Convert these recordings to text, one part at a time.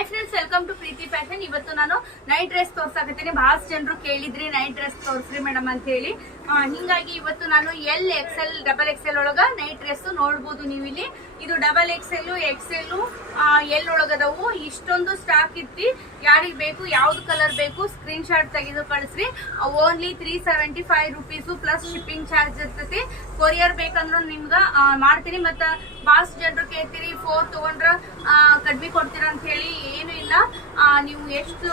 Hi friends, welcome to Preethi fashion. ಇವತ್ತು ನಾನು night dress ತೋರ್ಸಾಕತ್ತೀನಿ. ಬಹಳಷ್ಟು ಜನರು ಕೇಳಿದ್ರಿ ನೈಟ್ ಡ್ರೆಸ್ ತೋರಿಸ್ರಿ ಮೇಡಮ್ ಅಂತ ಹೇಳಿ. ಹಿಂಗಾಗಿ ಇವತ್ತು ನಾನು ಎಲ್ ಎಕ್ಸೆಲ್ ಡಬಲ್ ಎಕ್ಸೆಲ್ ಒಳಗ ನೈಟ್ ಡ್ರೆಸ್ ನೋಡ್ಬೋದು ನೀವು ಇಲ್ಲಿ. ಇದು ಡಬಲ್ ಎಕ್ಸೆಲ್ ಎಕ್ಸೆಲ್ ಎಲ್ ಒಳಗದವು. ಇಷ್ಟೊಂದು ಸ್ಟಾಕ್ ಇರ್ತಿ. ಯಾರಿಗೆ ಬೇಕು, ಯಾವ್ದು ಕಲರ್ ಬೇಕು ಸ್ಕ್ರೀನ್ ಶಾಟ್ ತೆಗೆದು ಕಳಿಸ್ರಿ. Only 375 rupees plus shipping charge ಇರ್ತೈತಿ. ಕೊರಿಯರ್ ಬೇಕಂದ್ರೂ ನಿಮ್ಗೆ ಮಾಡ್ತೀನಿ. ಮತ್ತು ಬಾಸ್ ಜನರು ಕೇಳ್ತೀರಿ 4 ತಗೊಂಡ್ರ ಕಡಿಮೆ ಕೊಡ್ತೀರಾ ಅಂತ ಹೇಳಿ. ಏನು ಇಲ್ಲ, ನೀವು ಎಷ್ಟು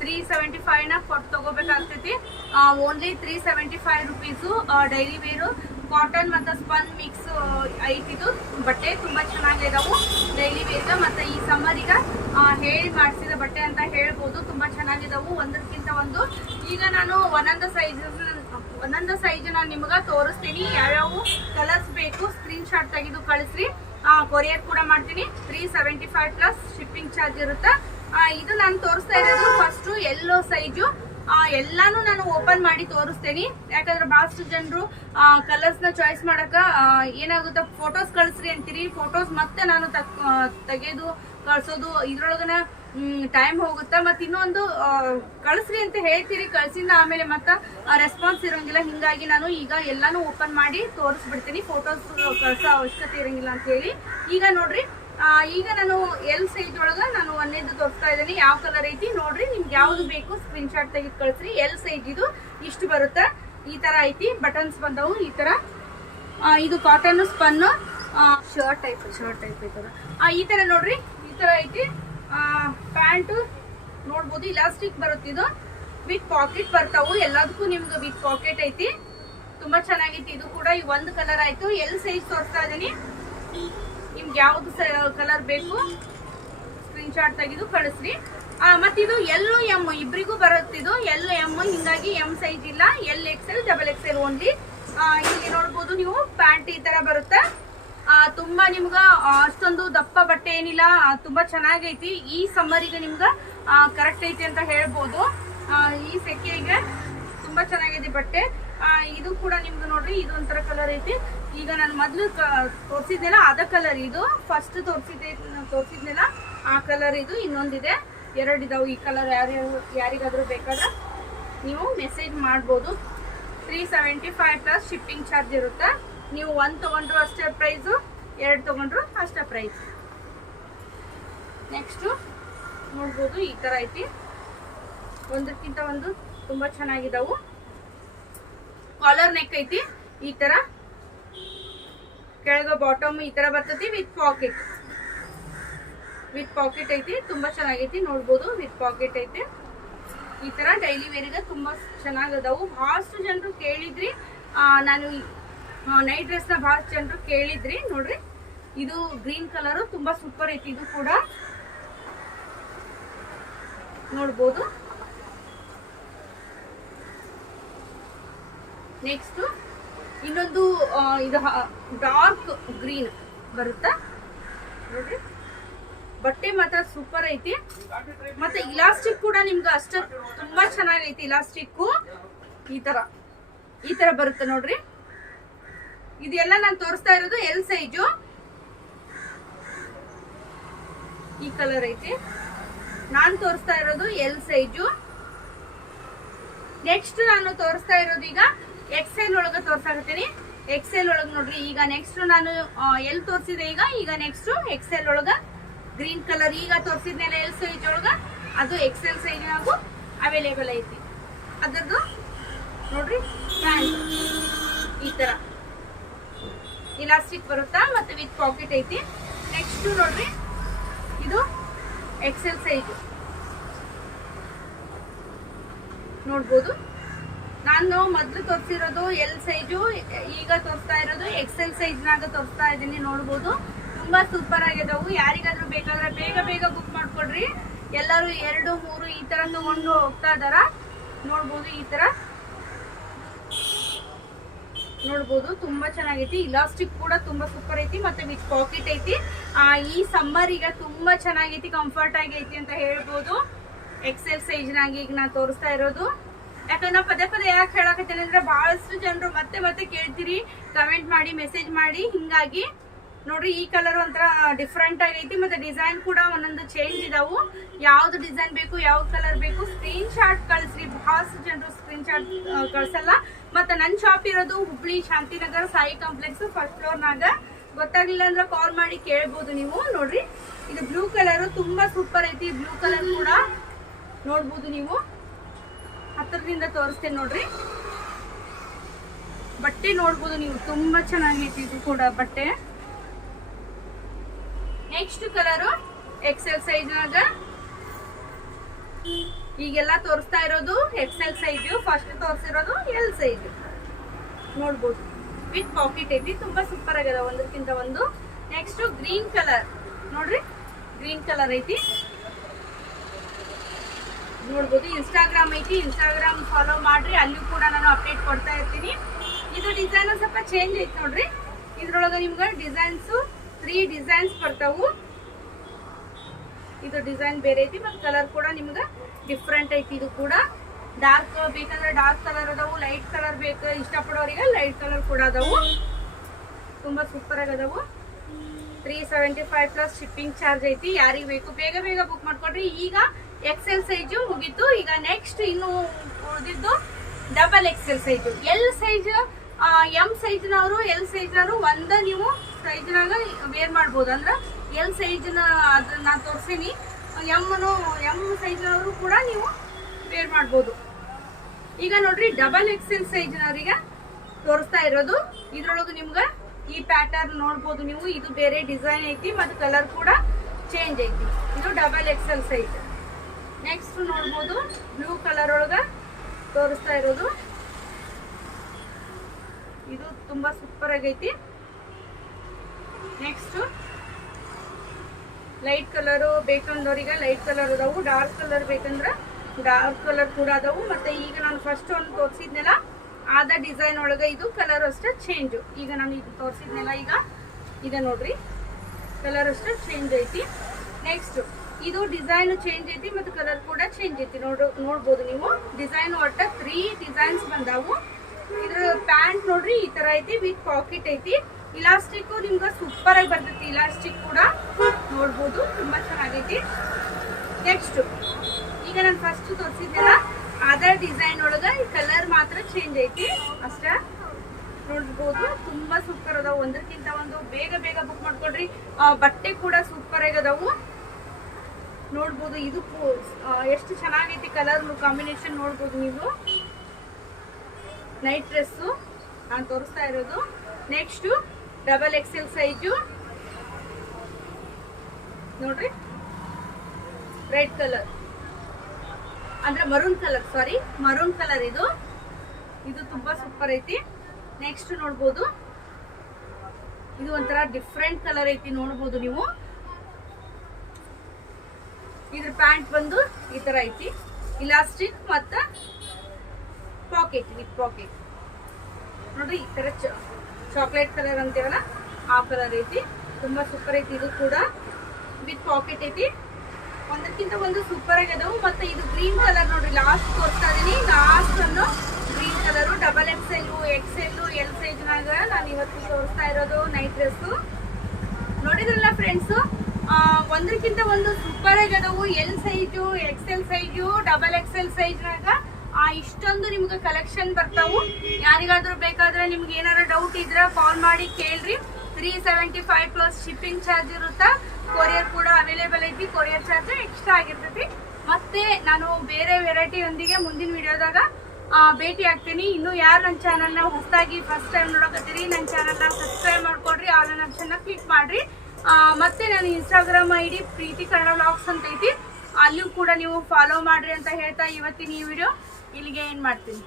375ನ ಕೊಟ್ಟು ತಗೋಬೇಕಾಗ್ತೈತಿ. Only 375 rupees. Daily wear cotton ಮತ್ತು ಸ್ಪನ್ ಮಿಕ್ಸ್ ಐತಿದು ಬಟ್ಟೆ ತುಂಬಾ ಚೆನ್ನಾಗಿದಾವು ಡೈಲಿ ವೇರ್ಗ. ಮತ್ತು ಈ ಸಮ್ಮರಿಗೆ ಹೇಳಿ ಮಾಡಿಸಿದ ಬಟ್ಟೆ ಅಂತ ಹೇಳ್ಬೋದು. ತುಂಬಾ ಚೆನ್ನಾಗಿದಾವು ಒಂದಕ್ಕಿಂತ ಒಂದು. ಈಗ ನಾನು ಒಂದೊಂದು ಸೈಜ್ ನಾನು ನಿಮ್ಗೆ ತೋರಿಸ್ತೀನಿ. ಯಾವ್ಯಾವ ಕಲರ್ಸ್ ಬೇಕು ಸ್ಕ್ರೀನ್ ಶಾಟ್ ತೆಗೆದು ಕಳಿಸ್ರಿ. ಕೊರಿಯರ್ ಕೂಡ ಮಾಡ್ತೀನಿ. 375 ಪ್ಲಸ್ ಶಿಪ್ಪಿಂಗ್ ಚಾರ್ಜ್ ಇರುತ್ತೆ. ಇದು ನಾನು ತೋರಿಸ್ತಾ ಇರೋದು ಫಸ್ಟ್ ಎಲ್ಲೋ ಸೈಜು. ಎಲ್ಲಾನು ನಾನು ಓಪನ್ ಮಾಡಿ ತೋರಿಸ್ತೇನೆ. ಯಾಕಂದ್ರೆ ಬಹಳಷ್ಟು ಜನರು ಕಲರ್ಸ್ ನ ಚಾಯ್ಸ್ ಮಾಡಕ ಏನಾಗುತ್ತೆ, ಫೋಟೋಸ್ ಕಳಿಸ್ರಿ ಅಂತೀರಿ. ಫೋಟೋಸ್ ಮತ್ತೆ ನಾನು ತೆಗೆದು ಕಳ್ಸೋದು ಇದ್ರೊಳಗನ ಟೈಮ್ ಹೋಗುತ್ತೆ. ಮತ್ತೆ ಇನ್ನೊಂದು ಕಳಿಸ್ರಿ ಅಂತ ಹೇಳ್ತೀರಿ, ಕಳ್ಸಿಂದ ಆಮೇಲೆ ಮತ್ತೆ ರೆಸ್ಪಾನ್ಸ್ ಇರೋಂಗಿಲ್ಲ. ಹಿಂಗಾಗಿ ನಾನು ಈಗ ಎಲ್ಲಾನು ಓಪನ್ ಮಾಡಿ ತೋರಿಸ್ಬಿಡ್ತೀನಿ. ಫೋಟೋಸ್ ಕಳ್ಸೋ ಅವಶ್ಯಕತೆ ಇರಂಗಿಲ್ಲ ಅಂತ ಹೇಳಿ. ಈಗ ನೋಡ್ರಿ, ಈಗ ನಾನು ಎಲ್ ಸೈಜ್ ಒಳಗ ನಾನು ಒಂದೇದು ತೋರಿಸ್ತಾ ಇದ್ದೀನಿ. ಯಾವ ಕಲರ್ ಐತಿ ನೋಡ್ರಿ. ನಿಮ್ಗೆ ಯಾವ್ದು ಬೇಕು ಸ್ಕ್ರೀನ್ ಶಾಟ್ ತೆಗೆದು ಕಳಿಸ್ರಿ. ಎಲ್ ಸೈಜ್ ಇದು ಇಷ್ಟು ಬರುತ್ತೆ. ಈ ತರ ಐತಿ, ಬಟನ್ಸ್ ಬಂದವು ಈ ತರ. ಇದು ಕಾಟನ್ ಸ್ಪನ್ ಶರ್ಟ್ ಟೈಪ್ ಐತದ. ಈ ತರ ನೋಡ್ರಿ, ಈ ತರ ಐತಿ. ಪ್ಯಾಂಟ್ ನೋಡ್ಬೋದು, ಇಲಾಸ್ಟಿಕ್ ಬರುತ್ತಿದ್ದು ವಿತ್ ಪಾಕೆಟ್ ಬರ್ತಾವು. ಎಲ್ಲದಕ್ಕೂ ನಿಮ್ಗೆ ವಿತ್ ಪಾಕೆಟ್ ಐತಿ. ತುಂಬಾ ಚೆನ್ನಾಗೈತಿ. ಇದು ಕೂಡ ಈ ಒಂದು ಕಲರ್ ಆಯ್ತು. ಎಲ್ ಸೈಜ್ ತೋರಿಸ್ತಾ ಇದೀನಿ. ನಿಮ್ಗೆ ಯಾವ್ದು ಕಲರ್ ಬೇಕು ಸ್ಕ್ರೀನ್ ಶಾಟ್ ತೆಗೆದು ಕಳಿಸ್ರಿ. ಮತ್ತಿದು ಎಲ್ಲು ಎಮ್ ಇಬ್ರಿಗೂ ಬರುತ್ತಿದ್ದು. ಎಲ್ಲು ಎಮ್, ಹಿಂಗಾಗಿ ಎಮ್ ಸೈಜ್ ಇಲ್ಲ. L XL double XL only. ಇಲ್ಲಿ ನೋಡ್ಬೋದು ನೀವು, ಪ್ಯಾಂಟ್ ಈ ತರ ಬರುತ್ತೆ. ತುಂಬಾ ನಿಮ್ಗ ಅಷ್ಟೊಂದು ದಪ್ಪ ಬಟ್ಟೆ ಏನಿಲ್ಲ. ತುಂಬಾ ಚೆನ್ನಾಗೈತಿ. ಈ ಸಮ್ಮರಿಗೆ ನಿಮ್ಗ ಕರೆಕ್ಟ್ ಐತಿ ಅಂತ ಹೇಳ್ಬೋದು. ಈ ಸೆಕೆಗೆ ತುಂಬಾ ಚೆನ್ನಾಗೈತಿ ಬಟ್ಟೆ. ಇದು ಕೂಡ ನಿಮ್ದು ನೋಡ್ರಿ, ಇದು ಒಂಥರ ಕಲರ್ ಐತಿ. ಈಗ ನಾನು ಮೊದ್ಲು ತೋರಿಸಿದ್ನೆಲ್ಲ ಅದ ಕಲರ್. ಇದು ಫಸ್ಟ್ ತೋರಿಸಿದ್ನೆಲ್ಲ ಆ ಕಲರ್. ಇದು ಇನ್ನೊಂದಿದೆ, ಎರಡಿದಾವು ಈ ಕಲರ್. ಯಾರಿಗಾದ್ರೂ ಬೇಕಾದ್ರೆ ನೀವು ಮೆಸೇಜ್ ಮಾಡ್ಬೋದು. 375 ಪ್ಲಸ್ ಶಿಪ್ಪಿಂಗ್ ಚಾರ್ಜ್ ಇರುತ್ತೆ. ನೀವು 1 ತಗೊಂಡ್ರು ಅಷ್ಟೇ ಪ್ರೈಸು, 2 ತಗೊಂಡ್ರು ಅಷ್ಟೇ ಪ್ರೈಸ್. ನೆಕ್ಸ್ಟ್ ನೋಡ್ಬೋದು, ಈ ತರ ಐತಿ. ಒಂದಕ್ಕಿಂತ ಒಂದು ತುಂಬಾ ಚೆನ್ನಾಗಿದಾವು. ಕಾಲರ್ ನೆಕ್ ಐತಿ. ಈ ತರ ಕೆಳಗ ಬಾಟಮ್ ಈ ತರ ಬರ್ತೈತಿ. ವಿತ್ ಪಾಕೆಟ್ ಐತಿ. ತುಂಬಾ ಚೆನ್ನಾಗೈತಿ. ನೋಡ್ಬೋದು, ವಿತ್ ಪಾಕೆಟ್ ಐತಿ. ಈ ತರ ಡೈಲಿ ವೇರಿಗೆ ತುಂಬಾ ಚೆನ್ನಾಗದಾವು. ಬಹಳಷ್ಟು ಜನರು ಕೇಳಿದ್ರಿ. ನಾನು ನೈಟ್ ಡ್ರೆಸ್ ನ ಬಹಳಷ್ಟು ಜನರು ಕೇಳಿದ್ರಿ. ನೋಡ್ರಿ, ಇದು ಗ್ರೀನ್ ಕಲರ್ ತುಂಬಾ ಸೂಪರ್ ಐತಿ. ಇದು ಕೂಡ ನೋಡ್ಬೋದು. ನೆಕ್ಸ್ಟ್ ಇನ್ನೊಂದು ಇದು ಡಾರ್ಕ್ ಗ್ರೀನ್ ಬರುತ್ತಾ ನೋಡ್ರಿ. ಬಟ್ಟೆ ಮಾತ್ರ ಸೂಪರ್ ಐತಿ. ಮತ್ತೆ ಇಲಾಸ್ಟಿಕ್ ಕೂಡ ನಿಮ್ಗೆ ಅಷ್ಟ ತುಂಬಾ ಚೆನ್ನಾಗೈತಿ. ಇಲಾಸ್ಟಿಕ್ ಈ ತರ ಬರುತ್ತೆ ನೋಡ್ರಿ. ಇದೆಲ್ಲ ನಾನು ತೋರಿಸ್ತಾ ಇರೋದು ಎಲ್ ಸೈಜು. ಈ ಕಲರ್ ಐತಿ. ನಾನು ತೋರಿಸ್ತಾ ಇರೋದು ಎಲ್ ಸೈಜು. ನೆಕ್ಸ್ಟ್ ನಾನು ತೋರಿಸ್ತಾ ಇರೋದು ಈಗ ಎಕ್ಸೆಲ್ ಒಳಗ ತೋರ್ಸಾಕತ್ತೀನಿ. ಎಕ್ಸೆಲ್ ಒಳಗ ನೋಡ್ರಿ. ಈಗ ನೆಕ್ಸ್ಟ್ ನಾನು ಎಲ್ ತೋರಿಸಿದೆ. ಈಗ ನೆಕ್ಸ್ಟ್ ಎಕ್ಸೆಲ್ ಒಳಗ ಗ್ರೀನ್ ಕಲರ್. ಈಗ ತೋರಿಸಿದ್ನೆಲ್ಲ ಎಲ್ ಸೈಜ್ ಒಳಗ, ಅದು ಎಕ್ಸೆಲ್ ಸೈಜ್ ಹಾಗೂ ಅವೈಲೇಬಲ್ ಐತಿ. ಅದರದ್ದು ನೋಡ್ರಿ, ಪ್ಯಾಂಟ್ ಈ ತರ ಇಲಾಸ್ಟಿಕ್ ಬರುತ್ತಾ. ಮತ್ತೆ ವಿತ್ ಪಾಕೆಟ್ ಐತಿ. ನೆಕ್ಸ್ಟ್ ನೋಡ್ರಿ, ಇದು ಎಕ್ಸೆಲ್ ಸೈಜ್ ನೋಡ್ಬೋದು. ನಾನು ಮೊದಲು ತೋರಿಸಿರೋದು ಎಲ್ ಸೈಜು, ಈಗ ತೋರಿಸ್ತಾ ಇರೋದು ಎಕ್ಸೆಲ್ ಸೈಜ್ನಾಗ ತೋರಿಸ್ತಾ ಇದ್ದೀನಿ. ನೋಡ್ಬೋದು, ತುಂಬಾ ಸೂಪರ್ ಆಗಿದಾವು. ಯಾರಿಗಾದ್ರೂ ಬೇಕಾದ್ರೆ ಬೇಗ ಬುಕ್ ಮಾಡ್ಕೊಡ್ರಿ. ಎಲ್ಲರೂ 2, 3 ಈ ತರ ತಗೊಂಡು ಹೋಗ್ತಾ ಇದಾರ. ನೋಡ್ಬೋದು, ಈ ತರ ನೋಡ್ಬೋದು. ತುಂಬಾ ಚೆನ್ನಾಗೈತಿ. ಇಲಾಸ್ಟಿಕ್ ಕೂಡ ತುಂಬಾ ಸೂಪರ್ ಐತಿ. ಮತ್ತೆ ವಿತ್ ಪಾಕೆಟ್ ಐತಿ. ಈ ಸಮ್ಮರ್ ಈಗ ತುಂಬಾ ಚೆನ್ನಾಗೈತಿ, ಕಂಫರ್ಟ್ ಆಗೈತಿ ಅಂತ ಹೇಳ್ಬೋದು. ಎಕ್ಸೆಲ್ ಸೈಜ್ನಾಗ ಈಗ ನಾ ತೋರಿಸ್ತಾ ಇರೋದು. ಯಾಕಂದ್ರೆ ನಾ ಪದೇ ಯಾಕೆ ಹೇಳಕತ್ತೇನೆ ಅಂದ್ರೆ, ಬಹಳಷ್ಟು ಜನರು ಮತ್ತೆ ಕೇಳ್ತೀರಿ, ಕಮೆಂಟ್ ಮಾಡಿ ಮೆಸೇಜ್ ಮಾಡಿ. ಹಿಂಗಾಗಿ ನೋಡ್ರಿ ಈ ಕಲರ್ ಒಂಥರ ಡಿಫ್ರೆಂಟ್ ಆಗೈತಿ ಮತ್ತೆ ಡಿಸೈನ್ ಕೂಡ ಒಂದೊಂದು ಚೇಂಜ್ ಇದಾವು. ಯಾವ್ದು ಡಿಸೈನ್ ಬೇಕು ಯಾವ ಕಲರ್ ಬೇಕು ಸ್ಕ್ರೀನ್ ಶಾಟ್ ಕಳಿಸ್ರಿ. ಬಹಳಷ್ಟು ಜನರು ಸ್ಕ್ರೀನ್ ಶಾಟ್ ಕಳ್ಸಲ್ಲ. ಮತ್ತೆ ನನ್ನ ಶಾಪ್ ಇರೋದು ಹುಬ್ಳಿ ಶಾಂತಿನಗರ ಸಾಯಿ ಕಾಂಪ್ಲೆಕ್ಸ್ ಫಸ್ಟ್ ಫ್ಲೋರ್ನಾಗ. ಗೊತ್ತಾಗ್ಲಿಲ್ಲ ಅಂದ್ರೆ ಕಾಲ್ ಮಾಡಿ ಕೇಳ್ಬೋದು ನೀವು. ನೋಡ್ರಿ ಇದು ಬ್ಲೂ ಕಲರ್ ತುಂಬಾ ಸೂಪರ್ ಐತಿ. ಬ್ಲೂ ಕಲರ್ ಕೂಡ ನೋಡ್ಬೋದು ನೀವು. ಹತ್ತಿರದಿಂದ ತೋರಿಸ್ತೇನೆ ನೋಡ್ರಿ. ಬಟ್ಟೆ ನೋಡ್ಬೋದು ನೀವು, ತುಂಬಾ ಚೆನ್ನಾಗೈತಿ ಇದು ಕೂಡ ಬಟ್ಟೆ. ನೆಕ್ಸ್ಟ್ ಕಲರ್ ಎಕ್ಸೆಲ್ ಸೈಜ್ನಾಗ. ಈಗೆಲ್ಲ ತೋರಿಸ್ತಾ ಇರೋದು ಎಕ್ಸೆಲ್ ಸೈಜ್, ಫಸ್ಟ್ ತೋರಿಸಿರೋದು ಎಲ್ ಸೈಜ್. ನೋಡ್ಬೋದು ವಿತ್ ಪಾಕೆಟ್ ಐತಿ, ತುಂಬಾ ಸೂಪರ್ ಆಗ್ಯದ ಒಂದಕ್ಕಿಂತ ಒಂದು. ನೆಕ್ಸ್ಟ್ ಗ್ರೀನ್ ಕಲರ್ ನೋಡ್ರಿ, ಗ್ರೀನ್ ಕಲರ್ ಐತಿ ನೋಡ್ಬೋದು. ಇನ್ಸ್ಟಾಗ್ರಾಮ್ ಐತಿ, ಇನ್ಸ್ಟಾಗ್ರಾಮ್ ಫಾಲೋ ಮಾಡ್ರಿ, ಅಲ್ಲಿಯೂ ಕೂಡ ನಾನು ಅಪ್ಡೇಟ್ ಕೊಡ್ತಾ ಇರ್ತೀನಿ. ಇದು ಡಿಸೈನ್ ಸ್ವಲ್ಪ ಚೇಂಜ್ ಐತಿ ನೋಡ್ರಿ. ಇದ್ರೊಳಗ ನಿಮ್ಗೆ ಡಿಸೈನ್ಸ್ 3 ಡಿಸೈನ್ಸ್ ಬರ್ತಾವು. ಇದು ಡಿಸೈನ್ ಬೇರೆ ಐತಿ ಮತ್ತೆ ಕಲರ್ ಕೂಡ ನಿಮ್ಗೆ ಡಿಫ್ರೆಂಟ್ ಐತಿ. ಇದು ಕೂಡ ಡಾರ್ಕ್ ಬೇಕಂದ್ರೆ ಡಾರ್ಕ್ ಕಲರ್ ಅದಾವು, ಲೈಟ್ ಕಲರ್ ಬೇಕು ಇಷ್ಟಪಡೋರಿಗೆ ಲೈಟ್ ಕಲರ್ ಕೂಡ ಅದಾವು. ತುಂಬಾ ಸೂಪರ್ ಆಗದಾವು. 375 ಪ್ಲಸ್ ಶಿಪ್ಪಿಂಗ್ ಚಾರ್ಜ್ ಐತಿ. ಯಾರಿಗೆ ಬೇಕು ಬೇಗ ಬೇಗ ಬುಕ್ ಮಾಡ್ಕೊಡ್ರಿ. ಈಗ ಎಕ್ಸೆಲ್ ಸೈಜು ಮುಗೀತು. ಈಗ ನೆಕ್ಸ್ಟ್ ಇನ್ನು ಉಳಿದಿದ್ದು double XL size. L size M ಸೈಜ್ನವರು ಎಲ್ ಸೈಜ್ನವರು ಒಂದ ನೀವು ಸೈಜ್ನಾಗ ವೇರ್ ಮಾಡ್ಬೋದು. ಅಂದ್ರೆ ಎಲ್ ಸೈಜ್ನ ಅದನ್ನ ನಾನು ತೋರಿಸೀನಿ. ಎಂ ಸೈಜ್ನವರು ಕೂಡ ನೀವು ವೇರ್ ಮಾಡ್ಬೋದು. ಈಗ ನೋಡ್ರಿ ಡಬಲ್ ಎಕ್ಸೆಲ್ ಸೈಜ್ನವ್ರಿಗೆ ತೋರಿಸ್ತಾ ಇರೋದು. ಇದ್ರೊಳಗೆ ನಿಮ್ಗೆ ಈ ಪ್ಯಾಟರ್ನ್ ನೋಡ್ಬೋದು ನೀವು. ಇದು ಬೇರೆ ಡಿಸೈನ್ ಐತಿ ಮತ್ತು ಕಲರ್ ಕೂಡ ಚೇಂಜ್ ಐತಿ. ಇದು ಡಬಲ್ ಎಕ್ಸೆಲ್ ಸೈಜ್. ನೆಕ್ಸ್ಟ್ ನೋಡ್ಬೋದು ಬ್ಲೂ ಕಲರ್ ಒಳಗ ತೋರಿಸ್ತಾ ಇರೋದು. ಇದು ತುಂಬಾ ಸೂಪರ್ ಆಗೈತಿ. ನೆಕ್ಸ್ಟ್ ಲೈಟ್ ಕಲರ್ ಬೇಕಂದವ್ರಿಗೆ ಲೈಟ್ ಕಲರ್ ಅದಾವು, ಡಾರ್ಕ್ ಕಲರ್ ಬೇಕಂದ್ರೆ ಡಾರ್ಕ್ ಕಲರ್ ಕೂಡ ಅದಾವು. ಮತ್ತೆ ಈಗ ನಾನು ಫಸ್ಟ್ ಒಂದು ತೋರಿಸಿದ್ನೆಲ್ಲ ಆದ ಡಿಸೈನ್ ಒಳಗೆ ಇದು ಕಲರ್ ಅಷ್ಟೇ ಚೇಂಜ್. ಈಗ ನಾನು ಇದು ತೋರಿಸಿದ್ನೆಲ್ಲ ಈಗ ನೋಡ್ರಿ ಕಲರ್ ಅಷ್ಟೇ ಚೇಂಜ್ ಐತಿ. ನೆಕ್ಸ್ಟ್ ಇದು ಡಿಸೈನ್ ಚೇಂಜ್ ಐತಿ ಮತ್ತು ಕಲರ್ ಕೂಡ ಚೇಂಜ್ ಐತಿ. ನೋಡ್ಬೋದು ನೀವು. ಡಿಸೈನ್ ಒಟ್ಟ 3 ಡಿಸೈನ್ಸ್ ಬಂದಾವು. ಇದ್ರ ಪ್ಯಾಂಟ್ ನೋಡ್ರಿ ಈ ತರ ಐತಿ ವಿತ್ ಪಾಕೆಟ್ ಐತಿ. ಇಲಾಸ್ಟಿಕ್ ನಿಮ್ಗೆ ಸೂಪರ್ ಆಗಿ ಬರ್ತೈತಿ. ಇಲಾಸ್ಟಿಕ್ ಕೂಡ ನೋಡ್ಬೋದು, ತುಂಬಾ ಚೆನ್ನಾಗೈತಿ. ನೆಕ್ಸ್ಟ್ ಈಗ ನಾನು ಫಸ್ಟ್ ತೋರಿಸಿದ್ದೆಲ್ಲ ಅದರ್ ಡಿಸೈನ್ ಒಳಗ ಈ ಕಲರ್ ಮಾತ್ರ ಚೇಂಜ್ ಐತಿ ಅಷ್ಟ. ನೋಡ್ಬೋದು ತುಂಬಾ ಸೂಪರ್ ಅದಾವ. ಒಂದಕ್ಕಿಂತ ಒಂದು ಬೇಗ ಬೇಗ ಬುಕ್ ಮಾಡ್ಕೊಡ್ರಿ. ಬಟ್ಟೆ ಕೂಡ ಸೂಪರ್ ಆಗದಾವು. ನೋಡ್ಬೋದು ಇದು ಎಷ್ಟು ಚೆನ್ನಾಗೈತಿ ಕಲರ್ ಕಾಂಬಿನೇಷನ್ ನೋಡ್ಬೋದು ನೀವು. ನೈಟ್ ಡ್ರೆಸ್ಸು ನಾನು ತೋರಿಸ್ತಾ ಇರೋದು. ನೆಕ್ಸ್ಟ್ ಡಬಲ್ ಎಕ್ಸೆಲ್ ಸೈಜು ನೋಡ್ರಿ, ರೆಡ್ ಕಲರ್ ಅಂದ್ರೆ ಮರೂನ್ ಕಲರ್, ಸಾರಿ ಮರೂನ್ ಕಲರ್. ಇದು ತುಂಬಾ ಸೂಪರ್ ಐತಿ. ನೆಕ್ಸ್ಟ್ ನೋಡ್ಬೋದು ಇದು ಒಂಥರ ಡಿಫ್ರೆಂಟ್ ಕಲರ್ ಐತಿ. ನೋಡ್ಬೋದು ನೀವು. ಇದ್ರ ಪ್ಯಾಂಟ್ ಬಂದು ಈ ತರ ಐತಿ. ಇಲಾಸ್ಟಿಕ್ ಮತ್ತ ಪಾಕೆಟ್ ವಿತ್ ಪಾಕೆಟ್ ನೋಡ್ರಿ. ಈ ತರ ಚಾಕ್ಲೇಟ್ ಕಲರ್ ಅಂತೀವಲ್ಲ ಆ ಕಲರ್ ಐತಿ. ತುಂಬಾ ಸೂಪರ್ ಐತಿ. ಇದು ಕೂಡ ವಿತ್ ಪಾಕೆಟ್ ಐತಿ. ಒಂದಕ್ಕಿಂತ ಒಂದು ಸೂಪರ್ ಆಗ್ಯದವು. ಮತ್ತೆ ಇದು ಗ್ರೀನ್ ಕಲರ್ ನೋಡ್ರಿ, ಲಾಸ್ಟ್ ತೋರಿಸ್ತಾ ಇದೀನಿ. ಲಾಸ್ಟ್ ಅನ್ನು green colour double XL L ಸೈಜ್ನಾಗ ನಾನು ಇವತ್ತು ತೋರಿಸ್ತಾ ಇರೋದು ನೈಟ್ ಡ್ರೆಸ್. ನೋಡಿದ್ರಲ್ಲ ಫ್ರೆಂಡ್ಸ್, ಒಂದಕ್ಕಿಂತ ಒಂದು ಸೂಪರ್ ಆಗ್ಯದವು. L size, XL size, double XL ಸೈಜ್ನಾಗ ಇಷ್ಟೊಂದು ನಿಮ್ಗೆ ಕಲೆಕ್ಷನ್ ಬರ್ತಾವು. ಯಾರಿಗಾದ್ರೂ ಬೇಕಾದ್ರೆ ನಿಮ್ಗೆ ಏನಾರ ಡೌಟ್ ಇದ್ರೆ ಕಾಲ್ ಮಾಡಿ ಕೇಳ್ರಿ. 375 ಪ್ಲಸ್ ಶಿಪ್ಪಿಂಗ್ ಚಾರ್ಜ್ ಇರುತ್ತಾ. ಕೊರಿಯರ್ ಕೂಡ ಅವೈಲೇಬಲ್ ಐತಿ. ಕೊರಿಯರ್ ಚಾರ್ಜ್ ಎಕ್ಸ್ಟ್ರಾ ಆಗಿರ್ತೈತಿ. ಮತ್ತೆ ನಾನು ಬೇರೆ ವೆರೈಟಿ ಒಂದಿಗೆ ಮುಂದಿನ ವಿಡಿಯೋದಾಗ ಭೇಟಿ ಆಗ್ತೀನಿ. ಇನ್ನು ಯಾರು ನನ್ನ ಚಾನಲ್ನ ಹೊಸದಾಗಿ ಫಸ್ಟ್ ಟೈಮ್ ನೋಡಕತ್ತೀರಿ, ನನ್ನ ಚಾನಲ್ನ ಸಬ್ಸ್ಕ್ರೈಬ್ ಮಾಡ್ಕೊಡ್ರಿ, ಆಲ್ ಆಪ್ಷನ್ನ ಕ್ಲಿಕ್ ಮಾಡ್ರಿ. ಮತ್ತೆ ನಾನು ಇನ್ಸ್ಟಾಗ್ರಾಮ್ ID ಪ್ರೀತಿ ಕನ್ನಡ ವ್ಲಾಗ್ಸ್ ಅಂತ ಐತಿ, ಅಲ್ಲಿಯೂ ಕೂಡ ನೀವು ಫಾಲೋ ಮಾಡ್ರಿ ಅಂತ ಹೇಳ್ತಾ ಇವತ್ತಿನ ಈ ವಿಡಿಯೋ ಇಲ್ಲಿಗೆ ಏನು ಮಾಡ್ತೀನಿ.